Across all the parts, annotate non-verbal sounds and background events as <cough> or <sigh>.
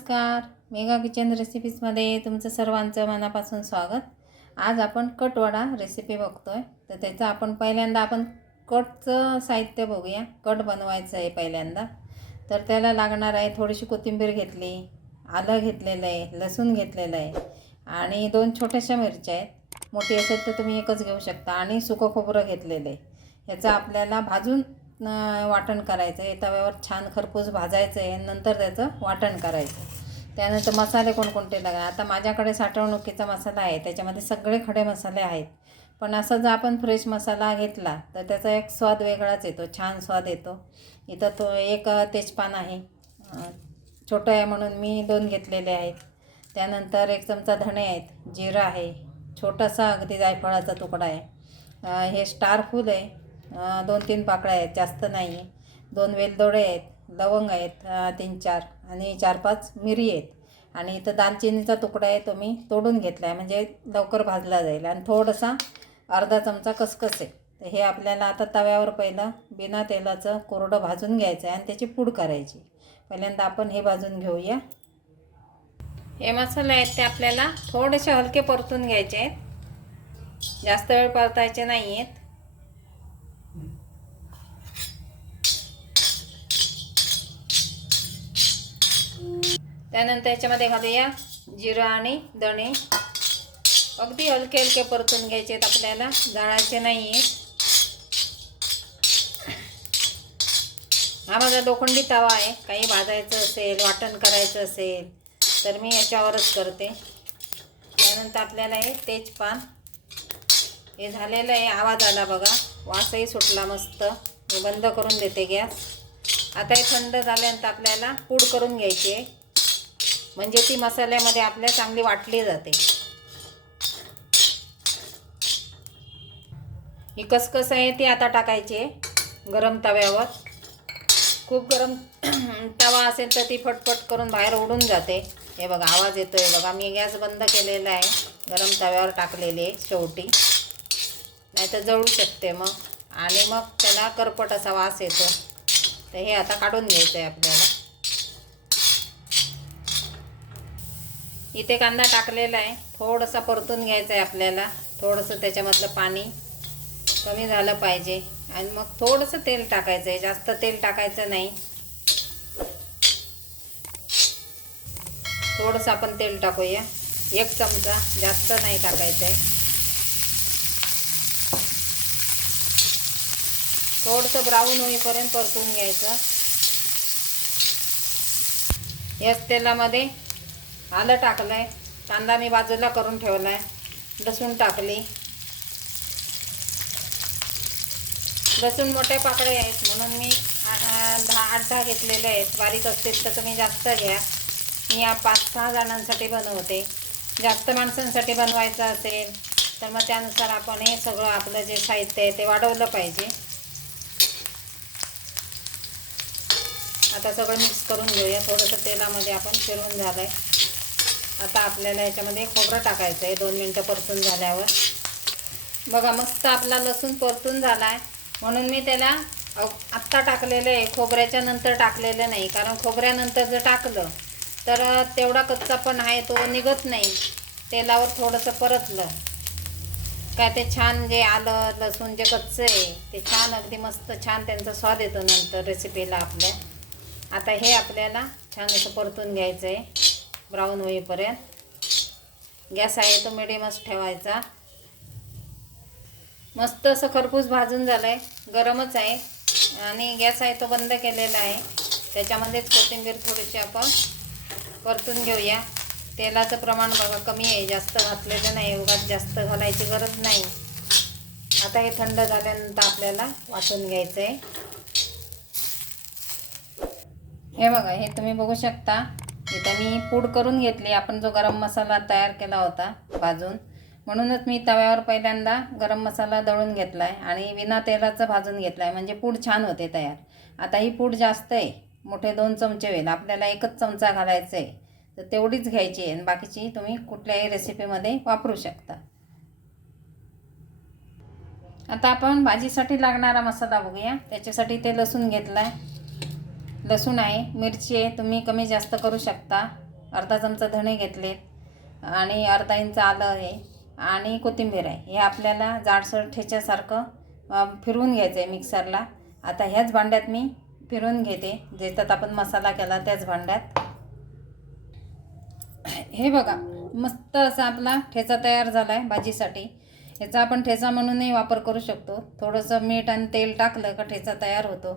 नमस्कार. Mega kitchen रेसिपीजमध्ये तुमचं सर्वांचं मनापासून स्वागत. आज आपण कटवडा रेसिपी बघतो आहे तर त्याचं आपण पहिल्यांदा आपण कटचं साहित्य बघूया. कट बनवायचं आहे पहिल्यांदा. तर त्याला लागणार आहे थोडीशी कोथिंबीर घेतली आलं घेतलेलं आहे लसूण घेतलेलं आहे आणि दोन छोट्याशा मिरच्या आहेत. मोठी असेल तर तुम्ही एकच घेऊ शकता आणि सुकं खोबरं घेतलेलं आहे. ह्याचं आपल्याला भाजून वाटण करायचं आहे तव्यावर छान खरपूस भाजायचं आहे नंतर त्याचं वाटण करायचं. त्यानंतर मसाले कोणकोणते लागणार आता माझ्याकडे साठवणुकीचा मसाला आहे त्याच्यामध्ये सगळे खडे मसाले आहेत. पण असं जर आपण फ्रेश मसाला घेतला तर त्याचा एक स्वाद वेगळाच येतो छान स्वाद येतो. इथं तो एक तेजपान आहे छोटं आहे म्हणून मी दोन घेतलेले आहेत. त्यानंतर एक चमचा धणे आहेत जिरं आहे छोटासा अगदी जायफळाचा तुकडा आहे. हे स्टार फूल आहे दोन तीन पाकळ्या आहेत जास्त नाही. दोन वेलदोडे आहेत लवंग आहेत तीन चार आणि चार पाच मिरी आहेत. आणि इथं दालचिनीचा तुकडा आहे तो मी तोडून घेतला आहे म्हणजे लवकर भाजला जाईल आणि थोडासा अर्धा चमचा कसकस आहे. तर हे आपल्याला आता तव्यावर पहिलं बिना तेलाचं कोरडं भाजून घ्यायचं आहे आणि त्याची पूड करायची. पहिल्यांदा आपण हे भाजून घेऊया. हे मसाले आहेत ते आपल्याला थोडेसे हलके परतून घ्यायचे आहेत. जास्त वेळ परतायचे नाही आहेत. त्यानंतर याच्यामध्ये घालूया जिरं आणि दणे अगदी हलके हलके परतून घ्यायचे आहेत आपल्याला. जाळायचे नाही आहेत हा माझा लोखंडी तवा आहे. काही भाजायचं असेल वाटण करायचं असेल तर मी याच्यावरच करते. त्यानंतर आपल्याला हे तेजपान. हे झालेलं आहे. आवाज आला बघा. वासही सुटला मस्त. मी बंद करून देते गॅस. आता हे थंड झाल्यानंतर आपल्याला पूड करून घ्यायची आहे. म्हणजे ती मसाल्यामध्ये आपल्या चांगली वाटली जाते. ही कसकस आहे ती आता टाकायची आहे गरम तव्यावर. खूप गरम <clears throat> तवा असेल तर ती फटफट करून बाहेर उडून जाते. हे बघा आवाज येतो आहे बघा मी गॅस बंद केलेला आहे. गरम तव्यावर टाकलेली आहे शेवटी. नाही तर जळू शकते मग. आणि मग त्याला करपट असा वास येतो. तर हे आता काढून घ्यायचं आहे आपल्याला. इथे कांदा टाकलेला आहे. थोडंसं परतून घ्यायचं आहे आपल्याला. थोडंसं त्याच्यामधलं पाणी कमी झालं पाहिजे. आणि मग थोडंसं तेल टाकायचं आहे जास्त तेल टाकायचं नाही. थोडंसं आपण तेल टाकूया. एक चमचा जास्त नाही टाकायचं आहे थोडंसं ब्राऊन होईपर्यंत परतून घ्यायचं. याच तेलामध्ये आलं टाकलं आहे कांदा मी बाजूला करून ठेवला आहे लसूण टाकली. लसूण मोठे पाकळे आहेत म्हणून मी आ- दहा आठ दहा घेतलेले आहेत. बारीक असतील तर तुम्ही जास्त घ्या. मी या पाच सहा जणांसाठी बनवते. जास्त माणसांसाठी बनवायचं असेल तर मग त्यानुसार आपण हे सगळं आपलं जे साहित्य आहे ते वाढवलं पाहिजे. आता सगळं मिक्स करून घेऊया. थोडंसं तेलामध्ये आपण फिरवून झालं आहे आता आपल्याला याच्यामध्ये खोबरं टाकायचं आहे दोन मिनटं परतून झाल्यावर. बघा मस्त आपला लसूण परतून झाला आहे म्हणून मी त्याला आत्ता टाकलेलं आहे खोबऱ्याच्या नंतर टाकलेलं नाही कारण खोबऱ्यानंतर जर टाकलं तर तेवढा कच्चा पण आहे तो निघत नाही. तेलावर थोडंसं परतलं. काय ते छान जे आलं लसूण जे कच्चं आहे ते छान अगदी मस्त छान त्यांचा स्वाद येतो नंतर रेसिपीला आपल्या. आता हे आपल्याला छान असं परतून घ्यायचं आहे ब्राऊन होईपर्यंत. गॅस आहे तो मिडियमच ठेवायचा. मस्त असं खरपूस भाजून झालं आहे गरमच आहे. आणि गॅस आहे तो बंद केलेला आहे. त्याच्यामध्येच कोथिंबीर थोडीशी आपण परतून घेऊया. तेलाचं प्रमाण बघा कमी आहे. जास्त घातलेलं नाही. उगाच जास्त घालायची गरज नाही. आता हे थंड झाल्यानंतर आपल्याला वाटून घ्यायचं आहे हे बघा हे तुम्ही बघू शकता. इथं मी पूड करून घेतली. आपण जो गरम मसाला तयार केला होता भाजून. म्हणूनच मी तव्यावर पहिल्यांदा गरम मसाला दळून घेतला आहे आणि विना तेलाचं भाजून घेतला आहे म्हणजे पूड छान होते तयार. आता ही पूड जास्त आहे. मोठे दोन चमचे होईल. आपल्याला एकच चमचा घालायचा आहे तर तेवढीच घ्यायची आहे. आणि बाकीची तुम्ही कुठल्याही रेसिपीमध्ये वापरू शकता. आता आपण भाजीसाठी लागणारा मसाला बघूया. त्याच्यासाठी ते लसूण घेतला आहे लसूण आहे मिरची आहे तुम्ही कमी जास्त करू शकता. अर्धा चमचा धणे घेतले आणि अर्धा इंच आलं आहे. आणि कोथिंबीर आहे. हे आपल्याला जाडसर ठेच्यासारखं फिरवून घ्यायचं आहे मिक्सरला. आता ह्याच भांड्यात मी फिरवून घेते. ज्याच्यात आपण मसाला केला त्याच भांड्यात. हे बघा मस्त असा आपला ठेचा तयार झाला आहे भाजीसाठी. ह्याचा आपण ठेचा म्हणूनही वापर करू शकतो. थोडंसं मीठ आणि तेल टाकलं का ठेचा तयार होतो.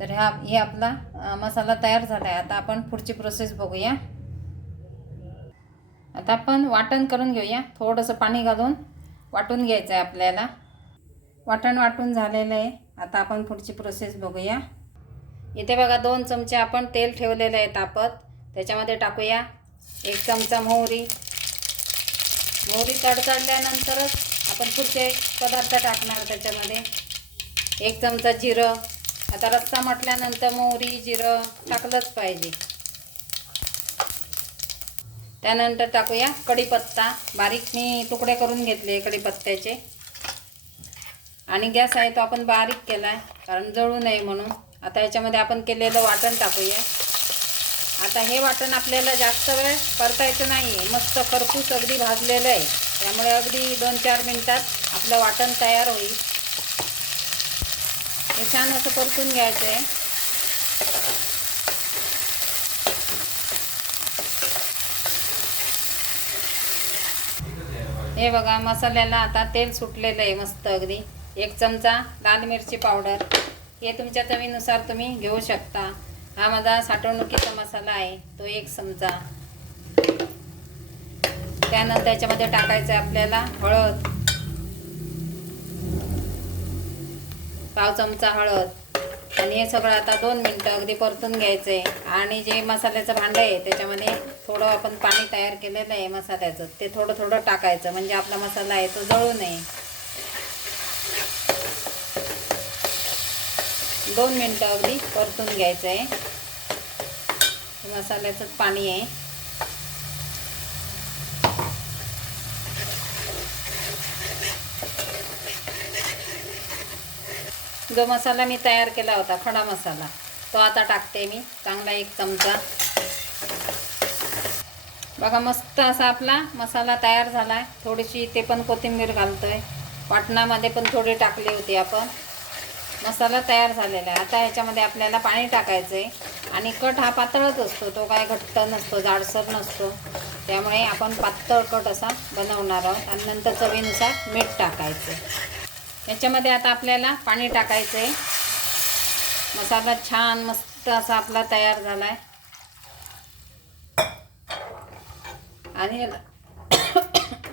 तर हा हे आपला मसाला तयार झाला आहे आता आपण पुढची प्रोसेस बघूया. आता आपण वाटण करून घेऊया. थोडंसं पाणी घालून वाटून घ्यायचं आहे आपल्याला. वाटण वाटून झालेलं आहे. आता आपण पुढची प्रोसेस बघूया. इथे बघा दोन चमचे आपण तेल ठेवलेलं आहे तापत. त्याच्यामध्ये टाकूया एक चमचा मोहरी. मोहरी तडतडल्यानंतरच आपण पुढचे पदार्थ टाकणार त्याच्यामध्ये. एक चमचा जिरं. आता रस्सा म्हटल्यानंतर मोहरी जिरं टाकलंच पाहिजे. त्यानंतर टाकूया कढीपत्ता. बारीक मी तुकडे करून घेतले कढीपत्त्याचे. आणि गॅस आहे तो आपण बारीक केला आहे कारण जळू नये म्हणून. आता याच्यामध्ये आपण केलेलं वाटण टाकूया. आता हे वाटण आपल्याला जास्त वेळ परतायचं नाही आहे मस्त खरपूस अगदी भाजलेलं आहे. त्यामुळे अगदी दोन चार मिनटात आपलं वाटण तयार होईल. हे छान असं परतून घ्यायचं आहे हे बघा मसाल्याला आता तेल सुटलेलं आहे मस्त अगदी. एक चमचा लाल मिरची पावडर. हे तुमच्या चवीनुसार तुम्ही घेऊ शकता. हा माझा साठवणुकीचा मसाला आहे तो एक चमचा. त्यानंतर त्याच्यामध्ये टाकायचं आहे आपल्याला हळद. पाव चमचा हळद. आणि हे सगळं आता दोन मिनटं अगदी परतून घ्यायचं. आहे आणि जे मसाल्याचं भांडं आहे त्याच्यामध्ये थोडं आपण पाणी तयार केलेलं आहे मसाल्याचं. ते थोडं थोडं टाकायचं. म्हणजे आपला मसाला आहे तो जळू नये. दोन मिनटं अगदी परतून घ्यायचं आहे. मसाल्याचंच पाणी आहे. जो मसाला मी तयार केला होता खडा मसाला तो आता टाकते मी. चांगला एक चमचा. बघा मस्त असा आपला मसाला तयार झाला आहे थोडीशी ते पण कोथिंबीर घालतो आहे वाटणामध्ये पण थोडी टाकली होती आपण. मसाला तयार झालेला आहे. आता ह्याच्यामध्ये आपल्याला पाणी टाकायचं आहे आणि कट हा पातळच असतो. तो काय घट्ट नसतो जाडसर नसतो. त्यामुळे आपण पातळ कट असा बनवणार आहोत. आणि नंतर चवीनुसार मीठ टाकायचं. याच्यामध्ये आता आपल्याला पाणी टाकायचं आहे मसाला छान मस्त असा आपला तयार झाला आहे आणि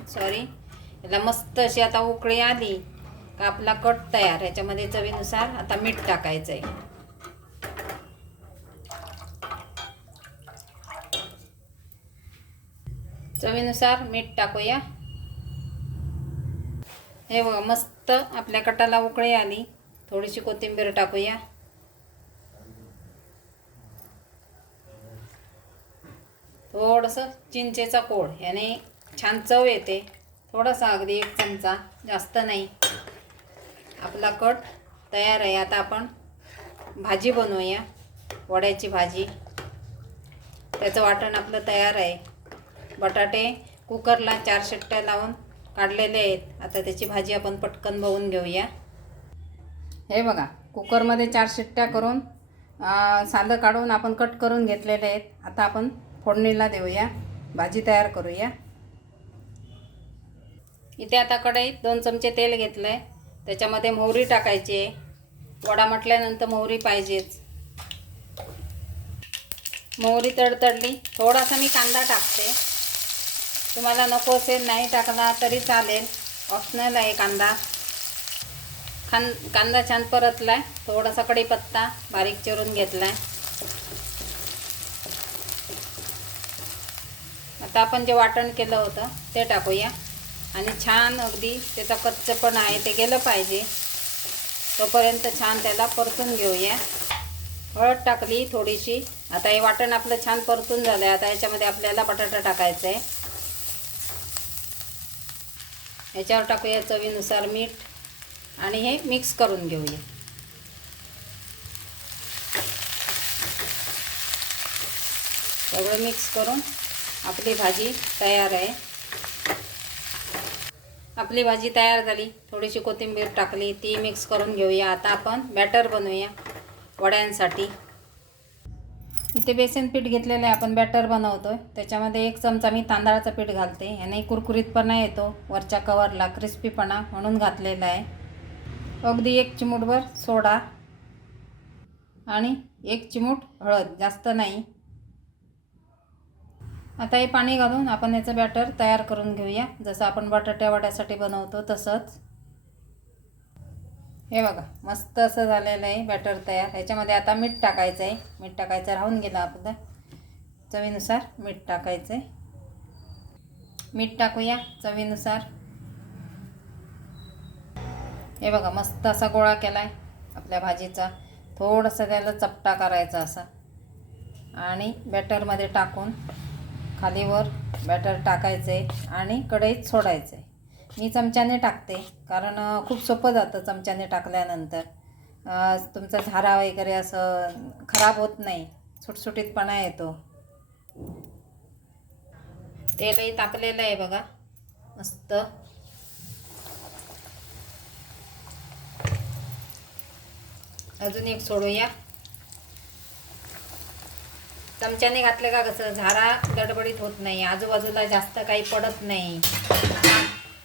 सॉरी <coughs> याला मस्त अशी आता उकळी आली का आपला कट तयार. ह्याच्यामध्ये चवीनुसार आता मीठ टाकायचं आहे चवीनुसार मीठ टाकूया. हे बघा मस्त आपल्या कटाला उकळी आली. थोडीशी कोथिंबीर टाकूया. थोडंसं चिंचेचा कोळ याने छान चव येते. थोडासा अगदी एक चमचा जास्त नाही. आपला कट तयार आहे. आता आपण भाजी बनवूया वड्याची भाजी. त्याचं वाटण आपलं तयार आहे. बटाटे कुकरला चार शिट्ट्या लावून काढलेले आहेत. आता त्याची भाजी आपण पटकन बघून घेऊया. हे बघा कुकरमध्ये चार शिट्ट्या करून सालं काढून आपण कट करून घेतलेले आहेत. आता आपण फोडणीला देऊया. भाजी तयार करूया. इथे आता कढईत दोन चमचे तेल घेतलं आहे त्याच्यामध्ये मोहरी टाकायची आहे. वडा म्हटल्यानंतर मोहरी पाहिजेच. मोहरी तडतडली. थोडासा मी कांदा टाकते. तुम्हाला नको असेल नाही टाकला तरी चालेल. ऑप्शनल आहे कांदा. खान कांदा छान परतला आहे थोडासा कढीपत्ता बारीक चिरून घेतला आहे आता आपण जे वाटण केलं होतं ते टाकूया. आणि छान अगदी त्याचा कच्चपण आहे ते गेलं पाहिजे. तोपर्यंत छान त्याला परतून घेऊया. हळद टाकली थोडीशी. आता हे वाटण आपलं छान परतून झालं आहे आता याच्यामध्ये आपल्याला बटाटा टाकायचा आहे याच्यावर टाकूया चवीनुसार मीठ आणि हे मिक्स करून घेऊया. सगळं मिक्स करून आपली भाजी तयार आहे. आपली भाजी तयार झाली. थोडीशी कोथिंबीर टाकली ती मिक्स करून घेऊया. आता आपण बॅटर बनवूया वड्यांसाठी. इथे बेसन पीठ घेतलेलं आहे आपण बॅटर बनवतो आहे त्याच्यामध्ये एक चमचा मी तांदळाचं पीठ घालते. याने कुरकुरीतपणा येतो वरच्या कवरला क्रिस्पीपणा म्हणून घातलेला आहे. अगदी एक चिमूटभर सोडा आणि एक चिमूट हळद जास्त नाही. आता हे पाणी घालून आपण याचं बॅटर तयार करून घेऊया. जसं आपण बटाट्या वड्यासाठी बनवतो तसंच. हे बघा मस्त असं झालेलं आहे बॅटर तयार. ह्याच्यामध्ये आता मीठ टाकायचं आहे मीठ टाकायचं राहून गेलं आपलं. चवीनुसार मीठ टाकायचं आहे मीठ टाकूया चवीनुसार. हे बघा मस्त असा गोळा केला आहे आपल्या भाजीचा. थोडंसं त्याला चपटा करायचा असा. आणि बॅटरमध्ये टाकून खालीवर बॅटर टाकायचं आहे आणि कढईत सोडायचं आहे मी चमच्याने टाकते कारण खूप सोपं जातं चमच्याने टाकल्यानंतर. तुमचा झारा वगैरे असं खराब होत नाही सुटसुटीतपणा येतो. तेलही टाकलेलं आहे बघा मस्त. अजून एक सोडूया. चमच्याने घातले का कसं? झारा गडबडीत होत नाही आजूबाजूला जास्त काही पडत नाही.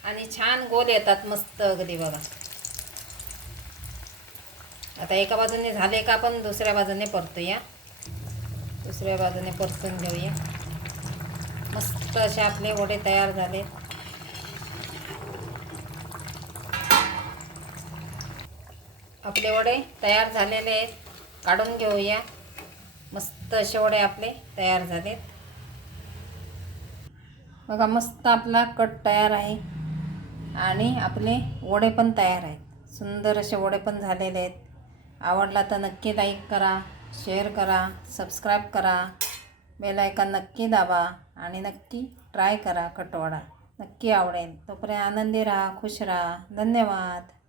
आणि छान गोल येतात मस्त अगदी बघा. आता एका बाजूने झाले का आपण दुसऱ्या बाजूने परतूया. दुसऱ्या बाजूने परतून घेऊया. मस्त असे आपले वडे तयार झाले. आपले वडे तयार झालेले आहेत. काढून घेऊया. मस्त असे वडे आपले तयार झालेत. बघा मस्त आपला कट तयार आहे. आणि आपले वडे पण तयार आहेत. सुंदर असे वडे पण झालेले आहेत. आवडला तर नक्की लाईक करा शेअर करा सबस्क्राईब करा. बेल आयकॉन नक्की दाबा आणि नक्की ट्राय करा कटवडा. नक्की आवडेल. तोपर्यंत आनंदी राहा खुश राहा. धन्यवाद.